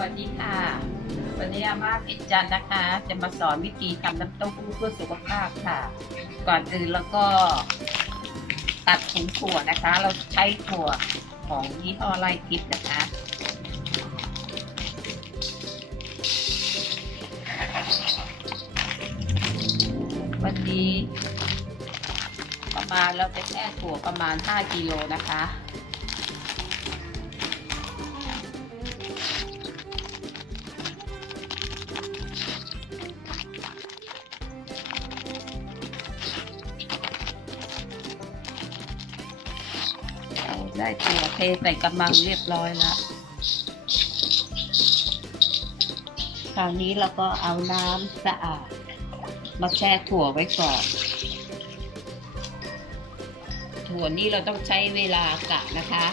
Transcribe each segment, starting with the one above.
วัสดีค่ะ วันนี้อาม่าเพชรจันทร์นะคะ จะมาสอนวิธีทำน้ำเต้าหู้เพื่อสุขภาพค่ะ ก่อนอื่นแล้วก็ตัดถุงถั่วนะคะ เราใช้ถั่วของยี่ห้อไลทิพย์นะคะ วันนี้ประมาณเราจะแช่ถั่วประมาณ 5กิโลนะคะ ได้ถั่วเทใส่กระมังเรียบร้อยแล้ว คราวนี้เราก็เอาน้ำสะอาด มาแช่ถั่วไว้ก่อน ถั่วนี้เราต้องใช้เวลากะนะคะ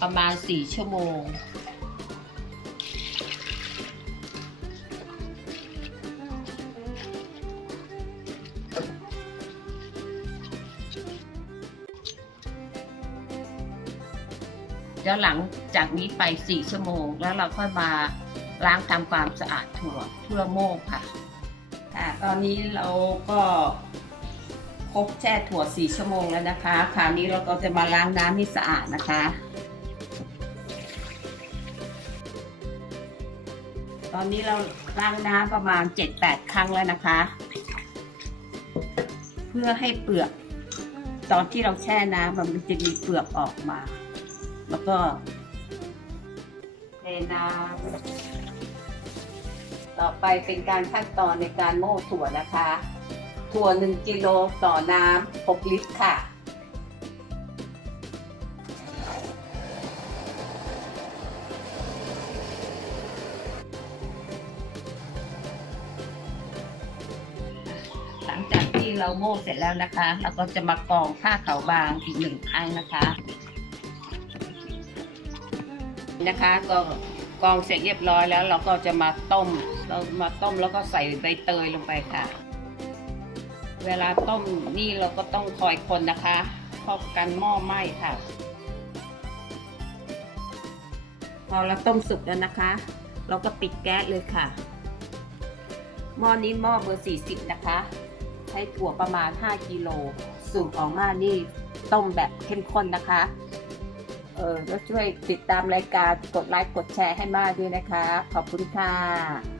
ประมาณ 4 ชั่วโมง แล้วหลังจากนี้ไป 4 ชั่วโมง แล้วเราค่อยมาล้างทำความสะอาดถั่วเพื่อโม่ค่ะค่ะ ตอนนี้เราก็ครบแช่ถั่ว 4 ชั่วโมงแล้วนะคะ คราวนี้เราก็จะมาล้างน้ำให้สะอาดนะคะ ตอนนี้เราล้างน้ำประมาณ 7-8 ครั้งแล้วนะคะ เพื่อให้เปลือก ตอนที่เราแช่น้ำมันจะมีเปลือกออกมา แล้วก็เทน้ำต่อไปเป็นการขั้นตอนในการโม่ถั่วนะคะ ถั่ว1กิโลต่อน้ำ6ลิตรค่ะหลังจากที่เราโม่เสร็จแล้วนะคะ เราก็จะมากรองผ้าขาวบางอีกหนึ่งครั้งนะคะ นะคะ ก็กรองเสร็จเรียบร้อยแล้วเราก็จะมาต้ม เรามาต้มแล้วก็ใส่ใบเตยลงไปค่ะ เวลาต้มนี่เราก็ต้องคอยคนนะคะป้องกันหม้อไหม้ค่ะ พอเราต้มสุกแล้วนะคะ เราก็ปิดแก๊สเลยค่ะ หม้อนี้หม้อเบอร์ 40 นะคะ ใช้ถั่วประมาณ 5 กิโล สูตรของม่านี่ต้มแบบเข้มข้นนะคะ เออก็ช่วยติดตามรายการกดไลค์กดแชร์ให้มากด้วยนะคะ ขอบคุณค่ะ